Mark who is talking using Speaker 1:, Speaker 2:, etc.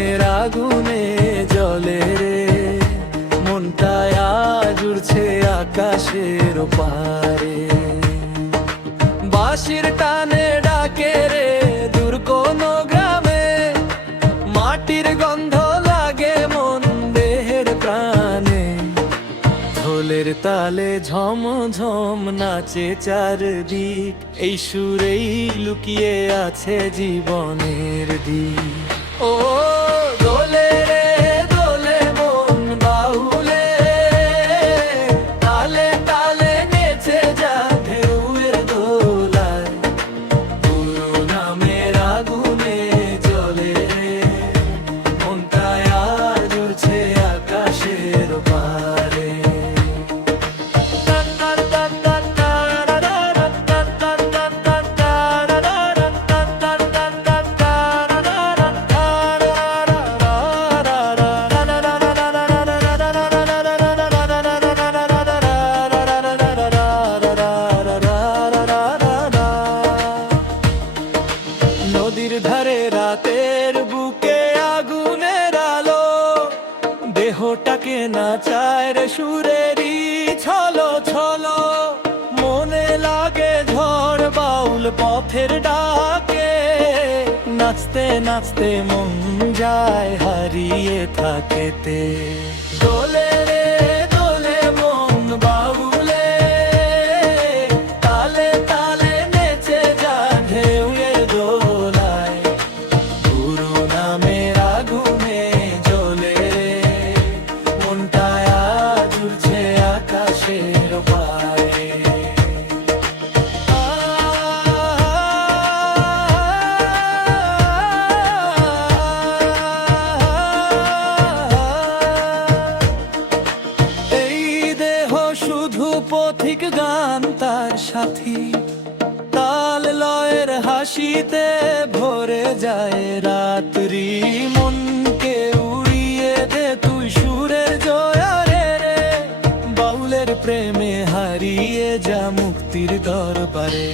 Speaker 1: প্রেমের আগুনে জলে রে। মনটায় আজ উড়ছে আকাশের পারে বাঁশির টানে ডাকে রে দূর কোনো গ্রামে। মাটির গন্ধ লাগে মন দেহের প্রাণে। ঢোলের তালে ঝমঝম নাচে চারদিক। এই সুরেই লুকিয়ে আছে জীবনের দিক। ও দোলে নদীর ধারে রাতের বুকে আগুনের আলো, দেহটাকে নাচায় রে সুরেরই ছলো ছলো। মনে লাগে ঝড় বাউল পথের ডাকে, নাচতে নাচতে মন যায় হারিয়ে থাকেতে। দোলে রে পথিক গান তার সাথী। তাল লয়ের হাসিতে ভরে যায় রাত্রি মুক্তির দরবারে